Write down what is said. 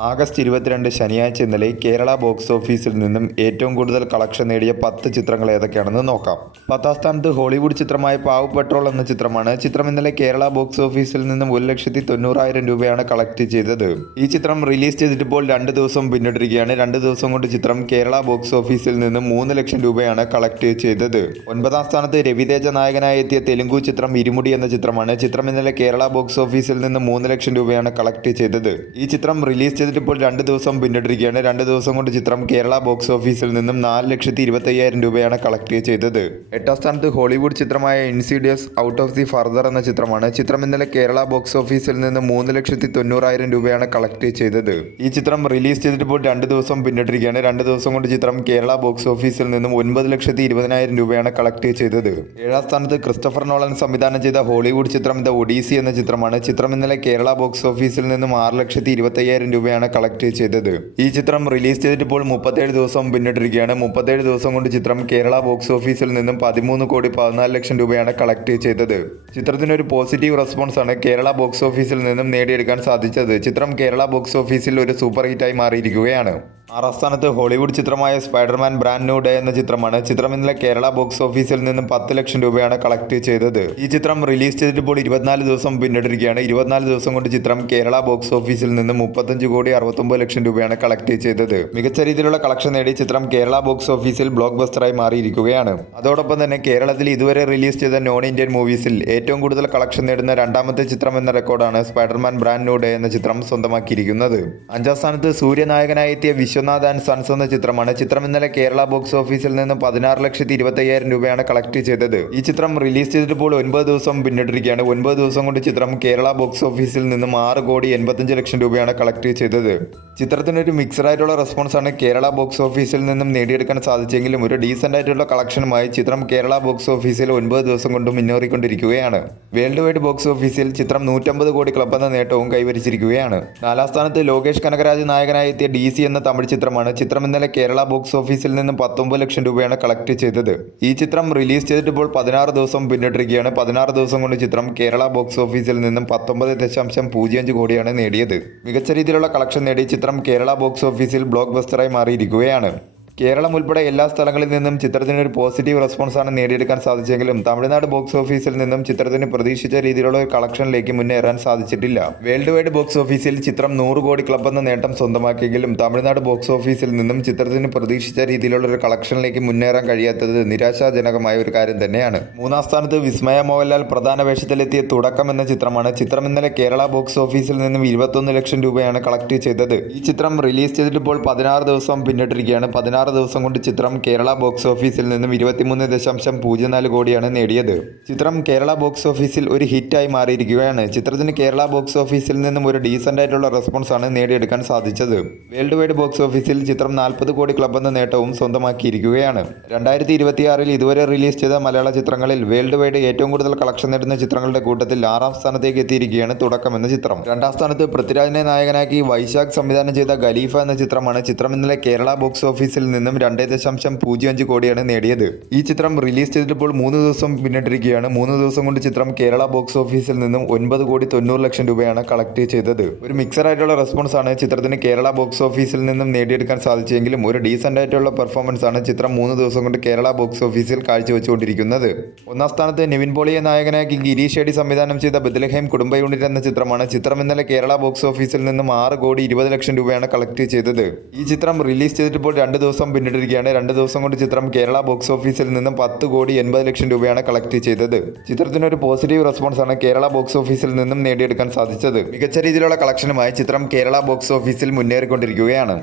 August 22 ശനിയാഴ്ച ഇന്നലെ Kerala box ഓഫീസിൽ നിന്നും ഏറ്റവും കൂടുതൽ കളക്ഷൻ നേടിയ 10 ചിത്രങ്ങൾ ഏതൊക്കെയാണെന്ന് നോക്കാം. 10ാം സ്ഥാനത്ത് ഹോളിവുഡ് ചിത്രമായ പാവ് പെട്രോൾ എന്ന ചിത്രമാണ്. ചിത്രം ഇന്നലെ കേരള ബോക്സ് ഓഫീസിൽ നിന്നും 1,90,000 രൂപയാണ് കളക്ട് ചെയ്തത്. ഈ ചിത്രം റിലീസ് ചെയ്തിട്ടിപ്പോൾ 2 ദിവസം പിന്നിട്ടിരിക്കുകയാണ്. 2 ദിവസം കൊണ്ട് ചിത്രം കേരള ബോക്സ് ഓഫീസിൽ നിന്നും 3 ലക്ഷം രൂപയാണ് കളക്ട് ചെയ്തത്. 9ാം സ്ഥാനത്ത് രവിതേജ നായകനായി എത്തിയ തെലുങ്കു ചിത്രം ഇരുമുടി എന്ന ചിത്രമാണ്. ചിത്രം ഇന്നലെ കേരള ബോക്സ് ഓഫീസിൽ നിന്നും 3 ലക്ഷം രൂപയാണ് കളക്ട് ചെയ്തത്. ഈ ചിത്രം റിലീസ് ചെയ്തിട്ടിപ്പോൾ 2 ദിവസം പിന്നിട്ടിരിക്കുകയാണ്. 2 ദിവസം കൊണ്ട് ചിത്രം കേരള ബോക്സ് ഓഫീസിൽ നിന്നും 4,25,000 രൂപയാണ് കളക്ട് ചെയ്തത്. 8ാം സ്ഥാനത്ത് ഹോളിവുഡ് ചിത്രമായ ഇൻസിഡിയസ് ഔട്ട് ഓഫ് ദി ഫർദർ എന്ന ചിത്രമാണ്. ചിത്രം ഇന്നലെ കേരള ബോക്സ് ഓഫീസിൽ നിന്ന് 3,90,000 രൂപയാണ് കളക്ട് ചെയ്തത്. ഈ ചിത്രം റിലീസ് ചെയ്തിട്ടിപ്പോൾ 2 ദിവസം പിന്നിട്ടിരിക്കുകയാണ്. 2 ദിവസം കൊണ്ട് ചിത്രം കേരള ബോക്സ് ഓഫീസിൽ നിന്നും 9,20,000 രൂപയാണ് കളക്ട് ചെയ്തത്. 7ാം സ്ഥാനത്ത് ക്രിസ്റ്റഫർ നോളൻ സംവിധാനം ചെയ്ത ഹോളിവുഡ് ചിത്രം ദ ഒഡീസി എന്ന ചിത്രമാണ്. ചിത്രം ഇന്നലെ കേരള ബോക്സ് ഓഫീസിൽ നിന്നും 6,25,000 രൂപയാണ് കളക്ട് ചെയ്തത്. ഈ ചിത്രം റിലീസ് ചെയ്തിട്ടിപ്പോൾ 37 ദിവസം പിന്നിട്ടിരിക്കുകയാണ്. 37 ദിവസം കൊണ്ട് ചിത്രം കേരള ബോക്സ് ഓഫീസിൽ നിന്നും 13,14 ലക്ഷം രൂപയാണ് കളക്ട് ചെയ്തത്. ചിത്രത്തിന് ഒരു പോസിറ്റീവ് റെസ്പോൺസ് ആണ് കേരള ബോക്സ് ഓഫീസിൽ നിന്നും നേടിയെടുക്കാൻ സാധിച്ചത്. ചിത്രം കേരള ബോക്സ് ഓഫീസിൽ ഒരു സൂപ്പർ ഹിറ്റായി മാറിയിരിക്കുകയാണ്. 6ാം സ്ഥാനത്ത് ഹോളിവുഡ് ചിത്രമായ സ്പൈഡർമാൻ ബ്രാൻഡ് ന്യൂ ഡേ എന്ന ചിത്രമാണ്. ചിത്രം ഇന്നലെ കേരള ബോക്സ് ഓഫീസിൽ നിന്നും 10 ലക്ഷം രൂപയാണ് കളക്ട് ചെയ്തത്. ഈ ചിത്രം റിലീസ് ചെയ്തിട്ടിപ്പോൾ 24 ദിവസം പിന്നിട്ടിരിക്കുകയാണ്. 24 ദിവസം കൊണ്ട് ചിത്രം കേരള ബോക്സ് ഓഫീസിൽ നിന്നും 35,69 ലക്ഷം രൂപയാണ് കളക്ട് ചെയ്തത്. മികച്ച രീതിയിലുള്ള കളക്ഷൻ നേടി ചിത്രം കേരള ബോക്സ് ഓഫീസിൽ ബ്ലോക്ക് ബസ്റ്ററായി മാറിയിരിക്കുകയാണ്. അതോടൊപ്പം തന്നെ കേരളത്തിൽ ഇതുവരെ റിലീസ് ചെയ്ത നോൺ ഇന്ത്യൻ മൂവീസിൽ ഏറ്റവും കൂടുതൽ കളക്ഷൻ നേടുന്ന 2ാമത്തെ ചിത്രം എന്ന റെക്കോർഡാണ് സ്പൈഡർമാൻ ബ്രാൻഡ് ന്യൂ ഡേ എന്ന ചിത്രം സ്വന്തമാക്കിയിരിക്കുന്നത്. 5ാം സ്ഥാനത്ത് സൂര്യനായകനായി എത്തിയ വിശ്വനാഥ് ആൻഡ് സൺസ് എന്ന ചിത്രമാണ്. ചിത്രം ഇന്നലെ കേരള ബോക്സ് ഓഫീസിൽ നിന്ന് 16,25,000 രൂപയാണ് കളക്ട് ചെയ്തത്. ഈ ചിത്രം റിലീസ് ചെയ്തിട്ടിപ്പോൾ 9 ദിവസം പിന്നിട്ടിരിക്കുകയാണ്. 9 ദിവസം കൊണ്ട് ചിത്രം കേരള ബോക്സ് ഓഫീസിൽ നിന്നും 6,85 ലക്ഷം രൂപയാണ് കളക്ട് ചെയ്തത്. ചിത്രത്തിനൊരു മിക്സഡ് ആയിട്ടുള്ള റെസ്പോൺസ് ആണ് കേരള ബോക്സ് ഓഫീസിൽ നിന്നും നേടിയെടുക്കാൻ സാധിച്ചെങ്കിലും ഒരു ഡീസന്റ് ആയിട്ടുള്ള കളക്ഷനുമായി ചിത്രം കേരള ബോക്സ് ഓഫീസിൽ 9 ദിവസം കൊണ്ട് മുന്നേറിക്കൊണ്ടിരിക്കുകയാണ്. വേൾഡ് വൈഡ് ബോക്സ് ഓഫീസിൽ ചിത്രം 150 കോടി ക്ലബ് എന്ന നേട്ടവും കൈവരിച്ചിരിക്കുകയാണ്. 4ാം സ്ഥാനത്ത് ലോകേഷ് കനകരാജ് നായകനായി എത്തിയ DC എന്ന തമിഴ് ചിത്രമാണ്. ചിത്രം ഇന്നലെ കേരള ബോക്സ് ഓഫീസിൽ നിന്നും 19 ലക്ഷം രൂപയാണ് കളക്ട് ചെയ്തത്. ഈ ചിത്രം റിലീസ് ചെയ്തിട്ടിപ്പോൾ 16 ദിവസം പിന്നിട്ടിരിക്കുകയാണ്. 16 ദിവസം കൊണ്ട് ചിത്രം കേരള ബോക്സ് ഓഫീസിൽ നിന്നും 19,05 കോടിയാണ് നേടിയത്. മികച്ച രീതിയിലുള്ള കളക്ഷൻ നേടി ചിത്രം കേരള ബോക്സ് ഓഫീസിൽ ബ്ലോക്ക് ബസ്റ്ററായി മാറിയിരിക്കുകയാണ്. കേരളം ഉൾപ്പെടെ എല്ലാ സ്ഥലങ്ങളിൽ നിന്നും ചിത്രത്തിന് ഒരു പോസിറ്റീവ് റെസ്പോൺസാണ് നേടിയെടുക്കാൻ സാധിച്ചെങ്കിലും തമിഴ്നാട് ബോക്സ് ഓഫീസിൽ നിന്നും ചിത്രത്തിന് പ്രതീക്ഷിച്ച രീതിയിലുള്ള ഒരു കളക്ഷനിലേക്ക് മുന്നേറാൻ സാധിച്ചിട്ടില്ല. വേൾഡ് വൈഡ് ബോക്സ് ഓഫീസിൽ ചിത്രം 100 കോടി ക്ലബ് എന്ന നേട്ടം സ്വന്തമാക്കിയെങ്കിലും തമിഴ്നാട് ബോക്സ് ഓഫീസിൽ നിന്നും ചിത്രത്തിന് പ്രതീക്ഷിച്ച രീതിയിലുള്ള ഒരു കളക്ഷനിലേക്ക് മുന്നേറാൻ കഴിയാത്തത് നിരാശാജനകമായ ഒരു കാര്യം തന്നെയാണ്. 3ാം സ്ഥാനത്ത് വിസ്മയ മോഹൻലാൽ പ്രധാന വേഷത്തിലെത്തിയ തുടക്കം എന്ന ചിത്രമാണ്. ചിത്രം ഇന്നലെ കേരള ബോക്സ് ഓഫീസിൽ നിന്നും 21 ലക്ഷം രൂപയാണ് കളക്ട് ചെയ്തത്. ഈ ചിത്രം റിലീസ് ചെയ്തിട്ടിപ്പോൾ 16 ദിവസം പിന്നിട്ടിരിക്കുകയാണ്. 16 ദിവസം കൊണ്ട് ചിത്രം കേരള ബോക്സ് ഓഫീസിൽ നിന്നും 23,04 കോടിയാണ് നേടിയത്. ചിത്രം കേരള ബോക്സ് ഓഫീസിൽ ഒരു ഹിറ്റായി മാറിയിരിക്കുകയാണ്. ചിത്രത്തിന് കേരള ബോക്സ് ഓഫീസിൽ നിന്നും ഒരു ഡീസന്റ് ആയിട്ടുള്ള റെസ്പോൺസ് ആണ് നേടിയെടുക്കാൻ സാധിച്ചത്. വേൾഡ് വൈഡ് ബോക്സ് ഓഫീസിൽ ചിത്രം 40 കോടി ക്ലബ് എന്ന നേട്ടവും സ്വന്തമാക്കിയിരിക്കുകയാണ്. 2026 ഇതുവരെ റിലീസ് ചെയ്ത മലയാള ചിത്രങ്ങളിൽ വേൾഡ് വൈഡ് ഏറ്റവും കൂടുതൽ കളക്ഷൻ നേടുന്ന ചിത്രങ്ങളുടെ കൂട്ടത്തിൽ 6ാം സ്ഥാനത്തേക്ക് എത്തിയിരിക്കുകയാണ് തുടക്കം എന്ന ചിത്രം. 2ാം സ്ഥാനത്ത് പൃഥ്വിരാജിനെ നായകനാക്കി വൈശാഖ് സംവിധാനം ചെയ്ത ഖലീഫ എന്ന ചിത്രമാണ്. ചിത്രം ഇന്നലെ കേരള ബോക്സ് ഓഫീസിൽ നിന്നും 2,05 കോടിയാണ് നേടിയത്. ഈ ചിത്രം റിലീസ് ചെയ്തിട്ടിപ്പോൾ 3 ദിവസം പിന്നിട്ടിരിക്കുകയാണ്. 3 ദിവസം കൊണ്ട് ചിത്രം കേരള ബോക്സ് ഓഫീസിൽ നിന്നും 9,90 ലക്ഷം രൂപയാണ് കളക്ട് ചെയ്തത്. ഒരു മിക്സഡ് ആയിട്ടുള്ള റെസ്പോൺസ് ആണ് ചിത്രത്തിന് കേരള ബോക്സ് ഓഫീസിൽ നിന്നും നേടിയെടുക്കാൻ സാധിച്ചെങ്കിലും ഒരു ഡീസന്റ് ആയിട്ടുള്ള പെർഫോമൻസ് ആണ് ചിത്രം 3 ദിവസം കൊണ്ട് കേരള ബോക്സ് ഓഫീസിൽ കാഴ്ചവെച്ചുകൊണ്ടിരിക്കുന്നത്. 1ാം സ്ഥാനത്ത് നിവിൻ പോളിയെ നായകനാക്കി ഗിരീഷ് ഷെഡി സംവിധാനം ചെയ്ത ബെത്ലഹേം കുടുംബ യൂണിറ്റ് എന്ന ചിത്രമാണ്. ചിത്രം ഇന്നലെ കേരള ബോക്സ് ഓഫീസിൽ നിന്നും 6,20 ലക്ഷം രൂപയാണ് കളക്ട് ചെയ്തത്. ഈ ചിത്രം റിലീസ് ചെയ്തിട്ടിപ്പോൾ 2 ദിവസം പിന്നിട്ടിരിക്കുകയാണ്. 2 ദിവസം കൊണ്ട് ചിത്രം കേരള ബോക്സ് ഓഫീസിൽ നിന്നും 10,80 ലക്ഷം രൂപയാണ് കളക്ട് ചെയ്തത്. ചിത്രത്തിന് ഒരു പോസിറ്റീവ് റെസ്പോൺസ് ആണ് കേരള ബോക്സ് ഓഫീസിൽ നിന്നും നേടിയെടുക്കാൻ സാധിച്ചത്. മികച്ച രീതിയിലുള്ള കളക്ഷനുമായി ചിത്രം കേരള ബോക്സ് ഓഫീസിൽ മുന്നേറിക്കൊണ്ടിരിക്കുകയാണ്.